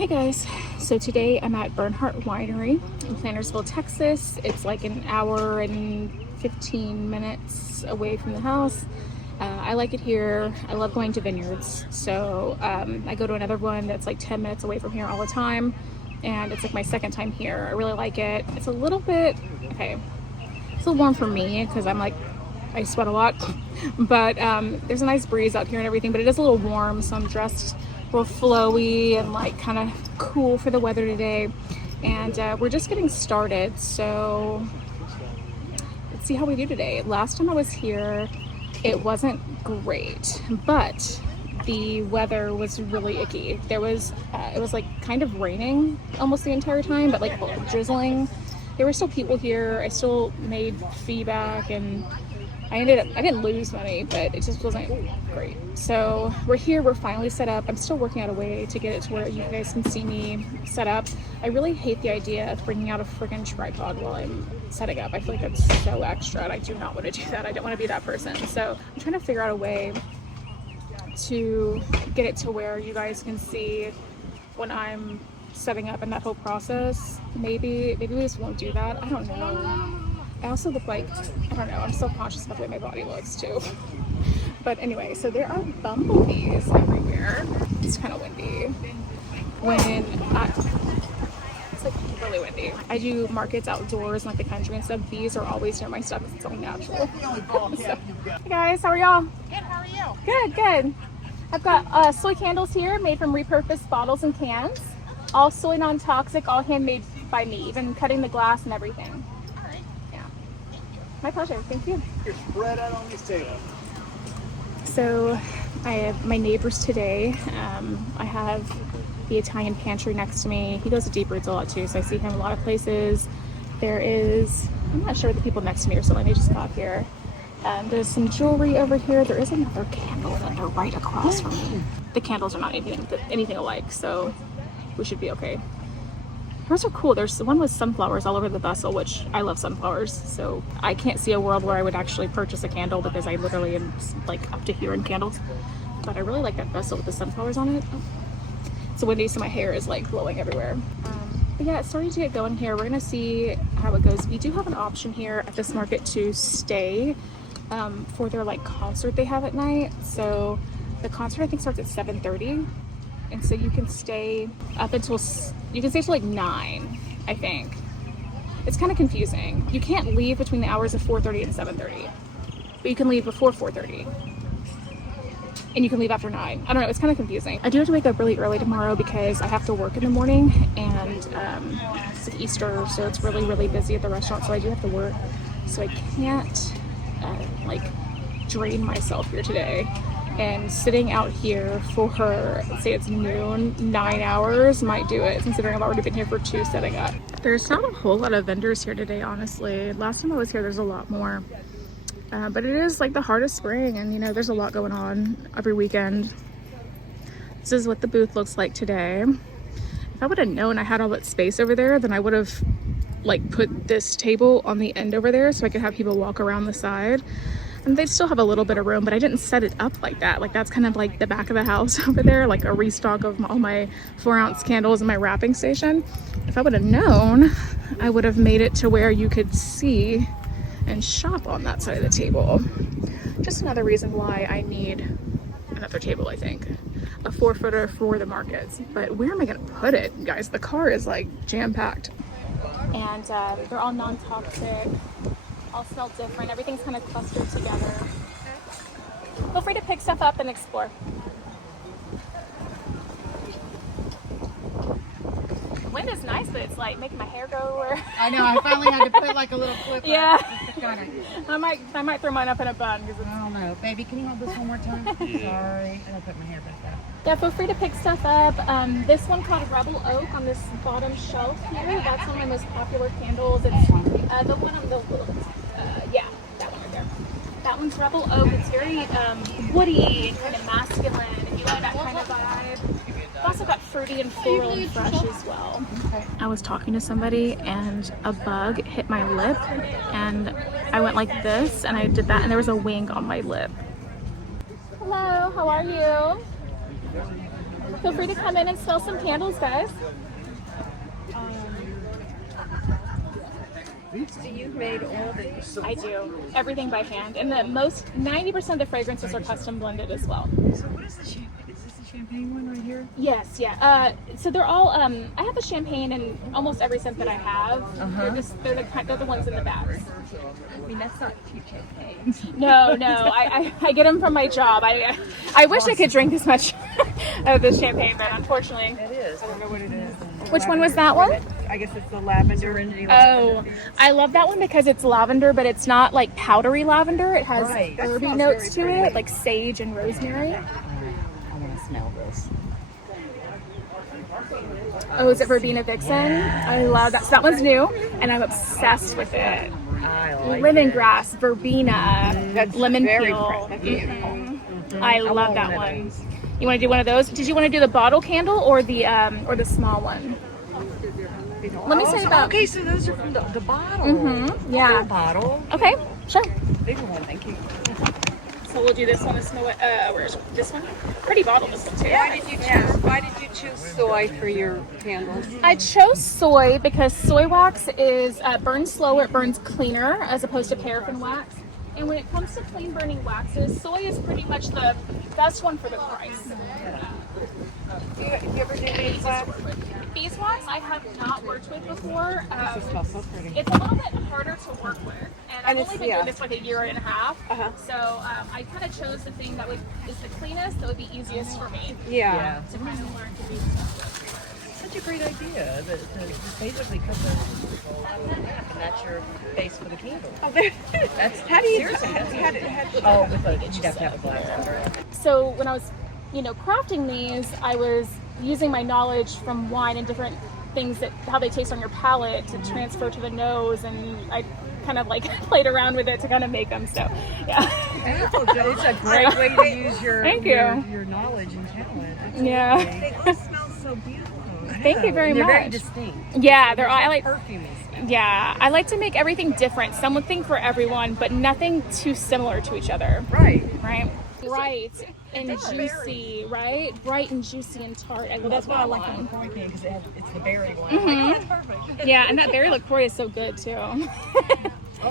Hey guys, so today I'm at Bernhardt Winery in Plantersville, Texas. It's like an hour and 15 minutes away from the house. I like it here. I love going to vineyards. So I go to another one that's like 10 minutes away from here all the time. And it's like my second time here. I really like it. It's a little bit, okay, it's a little warm for me because I sweat a lot. But there's a nice breeze out here and everything, but it is a little warm. So I'm dressed real flowy and like kind of cool for the weather today. And we're just getting started. So let's see how we do today. Last time I was here, it wasn't great, but the weather was really icky. It was like kind of raining almost the entire time, but like drizzling. There were still people here. I still made feedback and I didn't lose money, but it just wasn't great. So we're here, we're finally set up. I'm still working out a way to get it to where you guys can see me set up. I really hate the idea of bringing out a friggin' tripod while I'm setting up. I feel like that's so extra and I do not want to do that. I don't want to be that person. So I'm trying to figure out a way to get it to where you guys can see when I'm setting up and that whole process. Maybe we just won't do that. I don't know. I also look like, I don't know, I'm so conscious about the way my body looks too. But anyway, so there are bumblebees everywhere. It's kind of windy. It's like really windy. I do markets outdoors, like the country and stuff. Bees are always near my stuff. It's only natural. So, hey guys, how are y'all? Good, how are you? Good, good. I've got soy candles here made from repurposed bottles and cans. All soy non-toxic, all handmade by me, even cutting the glass and everything. My pleasure, thank you. You're spread out on this table. So I have my neighbors today. I have the Italian pantry next to me. He goes to Deep Roots a lot too, so I see him a lot of places. I'm not sure the people next to me or something, they just got here. There's some jewelry over here. There is another candle vendor right across from me. The candles are not anything alike, so we should be okay. Hers are cool. There's one with sunflowers all over the vessel, which I love sunflowers. So I can't see a world where I would actually purchase a candle because I literally am like up to here in candles. But I really like that vessel with the sunflowers on it. Oh. It's windy, so my hair is like blowing everywhere. But yeah, it's starting to get going here. We're gonna see how it goes. We do have an option here at this market to stay for their like concert they have at night. So the concert I think starts at 7:30. And so you can stay up until, you can stay till like 9, I think. It's kind of confusing. You can't leave between the hours of 4:30 and 7:30, but you can leave before 4:30. And you can leave after 9. I don't know, it's kind of confusing. I do have to wake up really early tomorrow because I have to work in the morning and it's like Easter, so it's really, really busy at the restaurant, so I do have to work. So I can't like drain myself here today. And sitting out here for her, let's say it's noon, 9 hours might do it, considering I've already been here for 2 setting up. There's not a whole lot of vendors here today, honestly. Last time I was here, there's a lot more. But it is like the heart of spring, and you know, there's a lot going on every weekend. This is what the booth looks like today. If I would have known I had all that space over there, then I would have like put this table on the end over there so I could have people walk around the side. And they still have a little bit of room, but I didn't set it up like that. Like that's kind of like the back of the house over there, like a restock of all my 4-ounce candles and my wrapping station. If I would have known, I would have made it to where you could see and shop on that side of the table. Just another reason why I need another table, I think. A 4-footer for the markets. But where am I gonna put it, guys? The car is like jam-packed. And they're all non-toxic. All smell different. Everything's kind of clustered together. Feel free to pick stuff up and explore. The wind is nice, but it's like making my hair go everywhere. I know, I finally had to put like a little clip Yeah. up. I might throw mine up in a bun because I don't know. Baby, can you hold this one more time? Sorry. And I'll put my hair back down. yeah, feel free to pick stuff up. This one called Rebel Oak on this bottom shelf here. That's one of my most popular candles. It's the one on the yeah, that one right there. That one's Rebel Oak. It's very woody and kind of masculine. If you like that kind of vibe. It's also got fruity and floral and fresh as well. Okay. I was talking to somebody and a bug hit my lip and I went like this and I did that and there was a wing on my lip. Hello, how are you? Feel free to come in and smell some candles, guys. So you've made all these. I do everything by hand, and the most 90% of the fragrances are custom blended as well. So what is the champagne? Is this the champagne one right here? Yes, yeah. So they're all. I have a champagne in almost every scent that I have. They're the ones in the bags. I mean, that's not cheap champagne. No, I get them from my job. I wish I could drink as much of this champagne, but unfortunately, It is. I don't know what it is. Which one was that one? I guess it's the lavender. Oh, I love that one because it's lavender, but it's not like powdery lavender. It has Right. That herby smells notes to very it, pretty. like sage and rosemary. I want to smell this. Oh, is it Verbena Vixen? I love that. So that one's new, and I'm obsessed with it. I like Lemongrass, verbena, That's lemon very peel. pretty. I love want that one of one. those. You want to do one of those? Did you want to do the bottle candle or the small one? Let me say about. Okay, so those are from the bottle. Yeah. The bottle. Okay, sure. Bigger one, thank you. So we'll do this one. Where's this one? Pretty bottle. This one too. Why did you choose soy for your candles? I chose soy because soy wax is burns slower, it burns cleaner as opposed to paraffin wax. And when it comes to clean burning waxes, soy is pretty much the best one for the price. Do you ever do beeswax? Beeswax I have not worked with before. It smells so pretty. It's a little bit harder to work with, and I've it's- only been yeah. doing this for like a year and a half. So I kind of chose the thing that is the cleanest, that would be easiest for me Yeah. to kind of learn to do. Such a great idea. That basically cut the and that's your base for the candle. That's How do you? seriously. How With a, you have to have a glass. So when I was, crafting these, I was using my knowledge from wine and different things that how they taste on your palate to transfer to the nose, and I kind of like played around with it to kind of make them. So yeah. It's a great way to use your Thank you. your knowledge and talent. Yeah. They all smell so beautiful. Thank you very They're much. very distinct. Yeah, I like. Perfumey. Yeah, I like to make everything different. Something for everyone, but nothing too similar to each other. Right. Right. Bright and juicy, right? Bright and juicy and tart. I love That's why I that like the one. LaCroix can because it's the berry one. I'm like, oh, that's perfect. Yeah, and that berry LaCroix is so good too. Oh,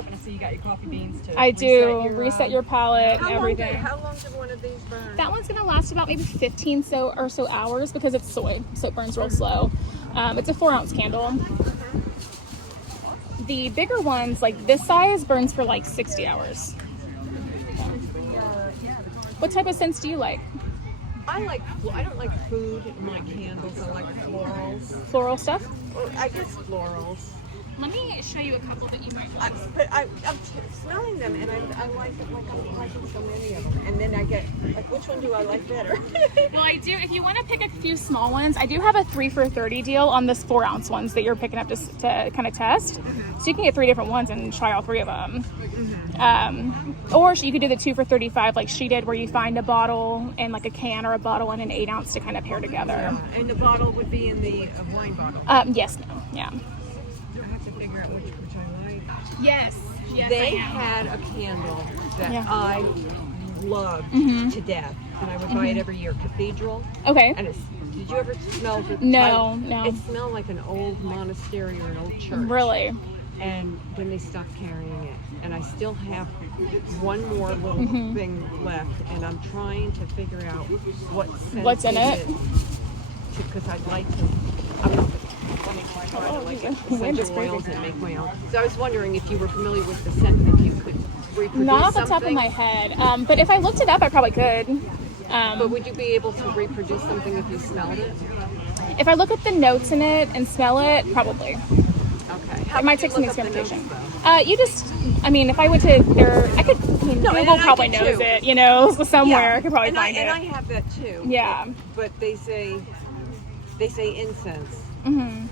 and I see you got your coffee beans too. I do. Reset your palate and How long everything. did one of these burn? That one's gonna last about maybe 15 or so hours because it's soy, so it burns real slow. It's a 4-ounce candle. The bigger ones, like this size, burns for like 60 hours. What type of scents do you like? I don't like food in my candles. I like florals. Floral stuff? Or I guess florals. Let me show you a couple that you might like. But I'm smelling them, and I like it like I'm liking so many of them. And then I get like, which one do I like better? Well, I do. If you want to pick a few small ones, I do have a 3 for $30 deal on this 4-ounce ones that you're picking up to kind of test. So you can get 3 different ones and try all 3 of them. Or you could do the 2 for $35 like she did, where you find a bottle and like a can or a bottle and an 8-ounce to kind of pair together. And the bottle would be in the wine bottle. Yes, no, yeah. I have to figure out which I like. Yes. They had a candle that Yeah. I loved to death, and I would buy it every year. Cathedral, Okay. and did you ever smell the? No, no. It smelled like an old monastery or an old church. Really? And then they stopped carrying it, and I still have one more little thing left, and I'm trying to figure out What's in it? Because I'd like to. Let me try to like the wind is essential crazy. oils and make my own. So I was wondering if you were familiar with the scent, if you could reproduce Not off the top of something. my head. But if I looked it up, I probably could. But would you be able to reproduce something if you smelled it? If I look at the notes in it and smell it, probably. Okay. It might take some experimentation. You just, if I went to their, I could, No, and Google I probably could knows too. it, somewhere. I could probably and find And I it. have that too. Yeah. But they say incense. Mm-hmm.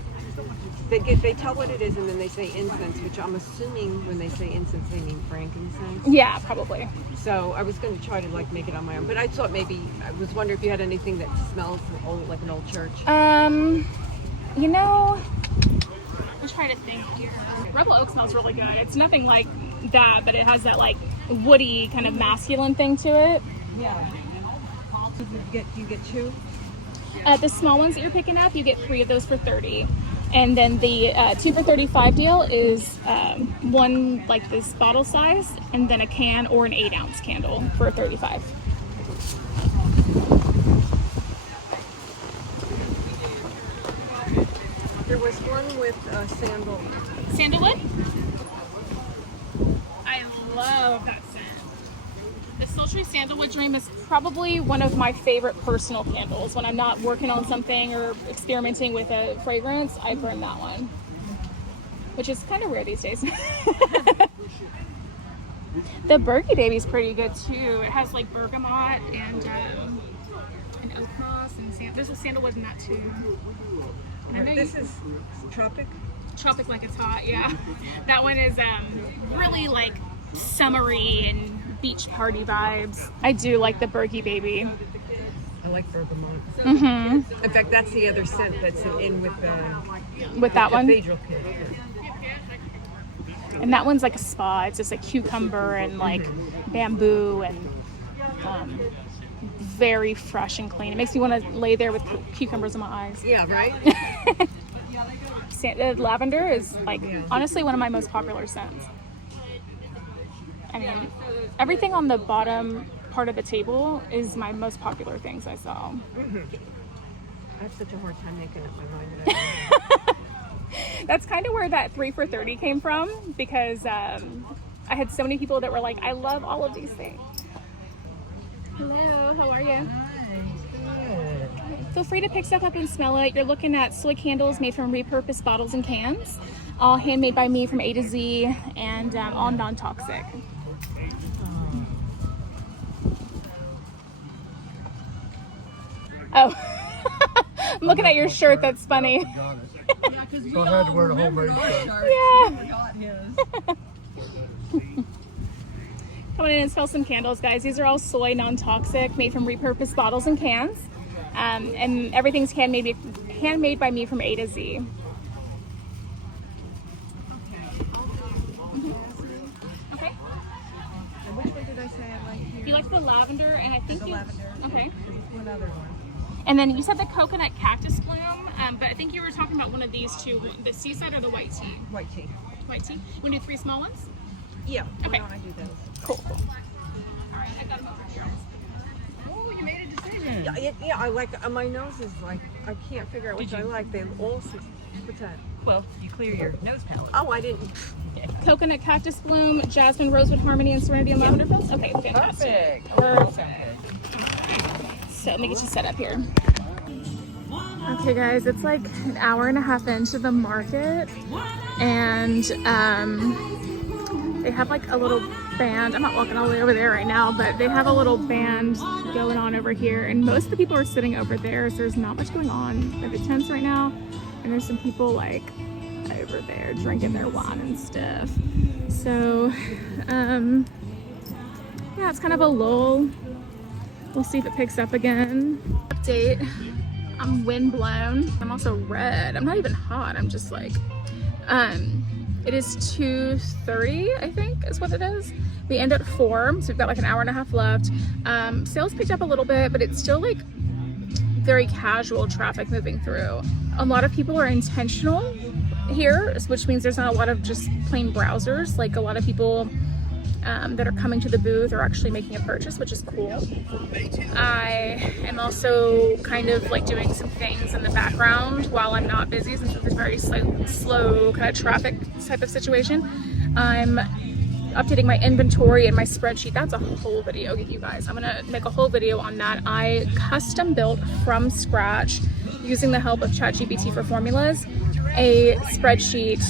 They tell what it is, and then they say incense, which I'm assuming when they say incense they mean frankincense. Yeah, probably. So I was going to try to make it on my own, but I thought maybe I was wondering if you had anything that smells old, like an old church. I'm trying to think here. Rebel Oak smells really good. It's nothing like that, but it has that like woody kind of masculine thing to it. Yeah. Do you get two? The small ones that you're picking up, you get 3 of those for 30. And then the 2 for 35 deal is one like this bottle size, and then a can or an 8-ounce candle for 35. There was one with sandal. Sandalwood? I love that scent. The sultry sandalwood dream is probably one of my favorite personal candles. When I'm not working on something or experimenting with a fragrance, I burn that one, which is kind of rare these days. The Berkey Baby's pretty good too. It has like bergamot and oak moss and there's a sandalwood in that too. And I know This is Tropic. Tropic Like It's Hot, yeah. That one is really like summery and beach party vibes. I do like the Berkey Baby. I like bergamot. Mm-hmm. In fact, that's the other scent that's in with That one. Cathedral Kit. And that one's like a spa. It's just like cucumber and like bamboo and very fresh and clean. It makes me want to lay there with cucumbers in my eyes. Yeah, right? Lavender is like honestly one of my most popular scents. I mean, everything on the bottom part of the table is my most popular things I saw. Mm-hmm. I have such a hard time making up my mind. That's kind of where that 3 for 30 came from, because I had so many people that were like, I love all of these things. Hello, how are you? Feel free to pick stuff up and smell it. You're looking at soy candles made from repurposed bottles and cans, all handmade by me from A to Z, and all non-toxic. Oh, I'm looking at your shirt. That's funny. So I had to wear the homemade shirt. Yeah. Coming in and smell some candles, guys. These are all soy, non-toxic, made from repurposed bottles and cans. And everything's handmade by me from A to Z. Okay. And which one did I say I like here? You like the lavender, and I think The lavender. Okay. What other one? And then you said the coconut cactus bloom, but I think you were talking about one of these two, the seaside or the white tea? White tea. White tea. You want to do 3 small ones? Yeah. Okay. Why don't I do those? Cool. All right, I got them over here. Oh, you made a decision. Yeah, I like, my nose is like, I can't figure out which I like. They all, what's that? Well, you clear your nose palette. Oh, I didn't. Coconut cactus bloom, jasmine, rosewood harmony, and serenity and lavender pills. Okay, fantastic. Perfect. So let me get you set up here. Okay, guys, it's like an hour and a half into the market, and they have like a little band. I'm not walking all the way over there right now, but they have a little band going on over here, and most of the people are sitting over there, so there's not much going on at the tents right now. And there's some people like over there drinking their wine and stuff. So yeah, it's kind of a lull. We'll see if it picks up again. Update, I'm wind blown. I'm also red. I'm not even hot. I'm just like, it is 2:30, I think is what it is. We end at 4, so we've got like an hour and a half left. Sales picked up a little bit, but it's still like very casual traffic moving through. A lot of people are intentional here, which means there's not a lot of just plain browsers. Like a lot of people that are coming to the booth are actually making a purchase, which is cool. I am also kind of like doing some things in the background while I'm not busy, since it's a very slow kind of traffic type of situation. I'm updating my inventory and my spreadsheet. That's a whole video, you guys. I'm gonna make a whole video on that. I custom built from scratch, using the help of ChatGPT for formulas, a spreadsheet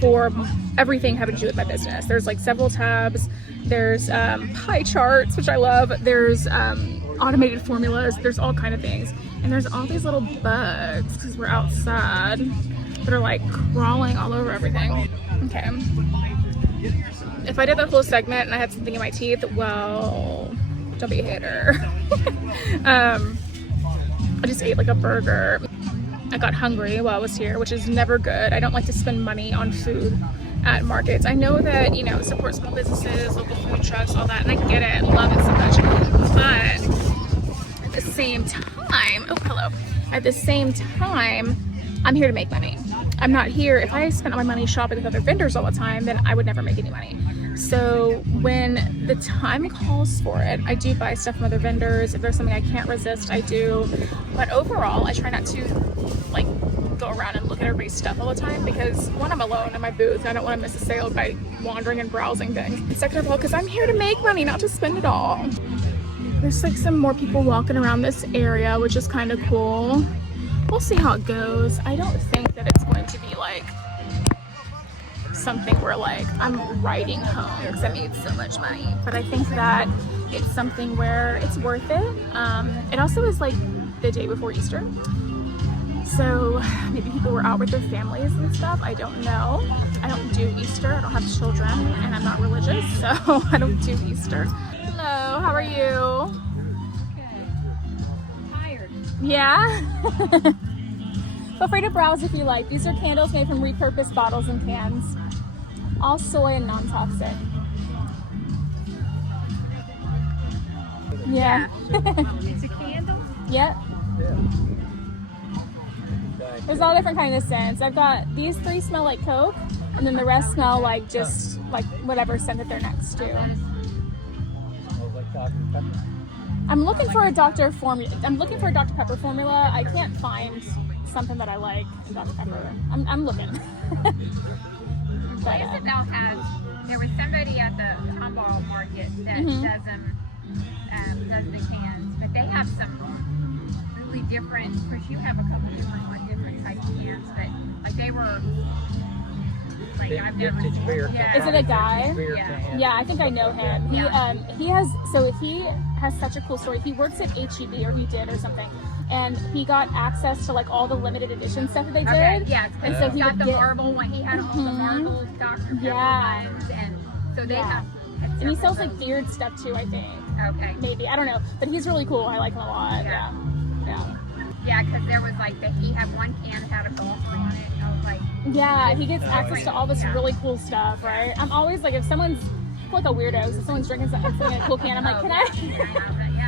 for everything having to do with my business. There's like several tabs. There's pie charts, which I love. There's automated formulas. There's all kind of things. And there's all these little bugs, because we're outside, that are like crawling all over everything. Okay. If I did that whole segment and I had something in my teeth, well, don't be a hater. I just ate like a burger. I got hungry while I was here, which is never good. I don't like to spend money on food at markets. I know that, you know, support small businesses, local food trucks, all that, and I get it, love it so much. But at the same time, oh, hello. at the same time, I'm here to make money. I'm not here, if I spent all my money shopping with other vendors all the time, then I would never make any money. So when the time calls for it, I do buy stuff from other vendors. If there's something I can't resist, I do. But overall, I try not to like go around and look at everybody's stuff all the time, because one, I'm alone in my booth and I don't want to miss a sale by wandering and browsing things. Second of all, because I'm here to make money, not to spend it all. There's like some more people walking around this area, which is kind of cool. We'll see how it goes. I don't think that it's going to be like something where like I'm riding home because I made so much money, but I think that it's something where it's worth it. It also is like the day before Easter, so maybe people were out with their families and stuff. I don't know. I don't do Easter. I don't have children and I'm not religious, so I don't do Easter. Hello, how are you? Tired. Yeah? Feel free to browse if you like. These are candles made from repurposed bottles and cans. All soy and non-toxic. Yeah. It's a candle? Yep. There's all different kinds of scents. I've got these 3 smell like Coke, and then the rest smell like just like whatever scent that they're next to. I'm looking for a Dr. Pepper formula. I can't find something that I like in Dr. Pepper. I'm looking. But, Isabel has, there was somebody at the Tomball market that does the cans, but they have some really different, of course you have a couple different, like different types of cans, but like they were, like I've never seen. Yeah. is it a guy? Yeah. Yeah, I think I know him. He has such a cool story. He works at HEB, or he did or something. And he got access to like all the limited edition stuff that they did. Okay, yeah, and so he got the marble one. He had all the marbles, Dr. Pepper ones, and so they have. And he sells like beard stuff too, I think. Okay. Maybe, I don't know, but he's really cool. I like him a lot. Yeah. Yeah. Yeah, because there was like he had one can that had a golfer on it. And I was like. Yeah, he gets access to all this really cool stuff, right? I'm always like, if someone's I feel like a weirdo. So if someone's drinking something in a cool can, I'm like,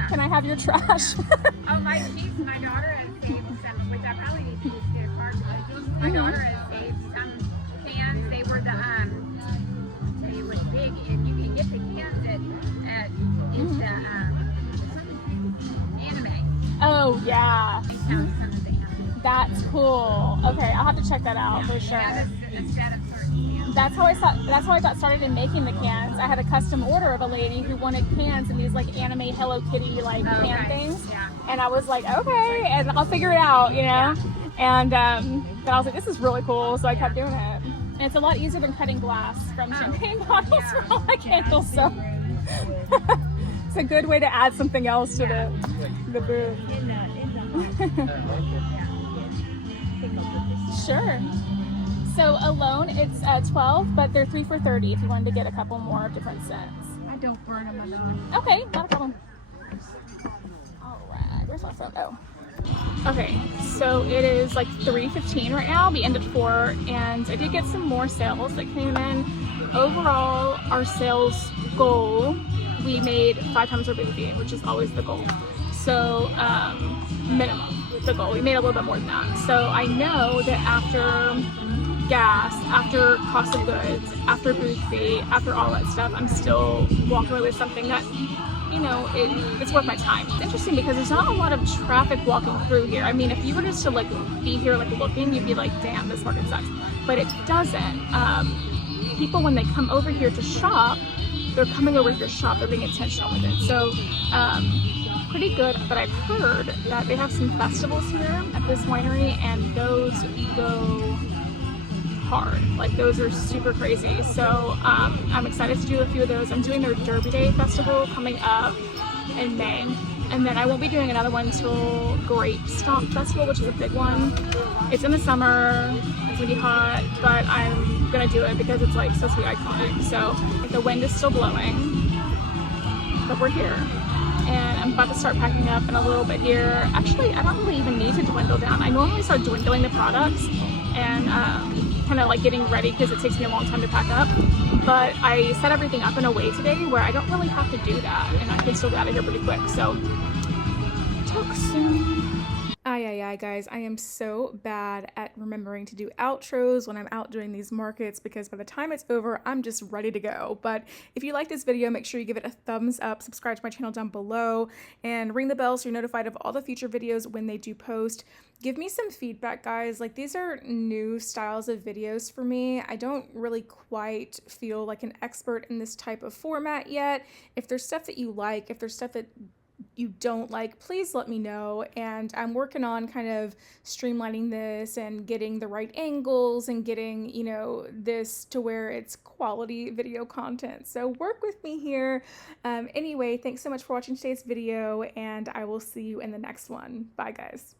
can I have your trash? Oh, my daughter has saved some, which I probably need to get a card for. My daughter has saved some cans. They were they were big, and you can get the cans at anime. Oh yeah. They found some of the anime. That's cool. Okay, I'll have to check that out for sure. Yeah, instead of certain cans. That's how I got started in making the cans. I had a custom order of a lady who wanted cans and these like anime Hello Kitty like can things. Yeah. And I was like, okay, and I'll figure it out, you know? And then I was like, this is really cool, so I kept doing it. And it's a lot easier than cutting glass from champagne bottles for all my candles, so it's a good way to add something else to the booth. Sure. So alone it's 12, but they're 3 for $30 if you wanted to get a couple more of different scents. I don't burn them alone. Okay, not a problem. All right, where's my phone? Oh. Okay, so it is like 3:15 right now. We ended 4, and I did get some more sales that came in. Overall, our sales goal, we made 5 times our booth fee, which is always the goal. So minimum, the goal. We made a little bit more than that. So I know that after gas, after cost of goods, after booth fee, after all that stuff, I'm still walking away with something that, you know, it's worth my time. It's interesting because there's not a lot of traffic walking through here. I mean, if you were just to like be here like looking, you'd be like, damn, this market sucks. But it doesn't. People, when they come over here to shop, they're coming over here to shop, they're being intentional with it. So pretty good, but I've heard that they have some festivals here at this winery, and those go hard. Like, those are super crazy. So I'm excited to do a few of those. I'm doing their Derby Day festival coming up in May, and then I won't be doing another one until Grape Stomp Festival, which is a big one. It's in the summer, it's gonna be hot, but I'm gonna do it because it's like supposed to be iconic. So the wind is still blowing, but we're here. And I'm about to start packing up in a little bit here. Actually, I don't really even need to dwindle down. I normally start dwindling the products and kind of like getting ready because it takes me a long time to pack up. But I set everything up in a way today where I don't really have to do that, and I can still get out of here pretty quick. So, talk soon. FYI, guys, I am so bad at remembering to do outros when I'm out doing these markets because by the time it's over, I'm just ready to go. But if you like this video, make sure you give it a thumbs up, subscribe to my channel down below, and ring the bell so you're notified of all the future videos when they do post. Give me some feedback, guys. Like, these are new styles of videos for me. I don't really quite feel like an expert in this type of format yet. If there's stuff that you like, if there's stuff that you don't like, please let me know. And I'm working on kind of streamlining this and getting the right angles and getting, you know, this to where it's quality video content. So work with me here. Anyway, thanks so much for watching today's video, and I will see you in the next one. Bye, guys.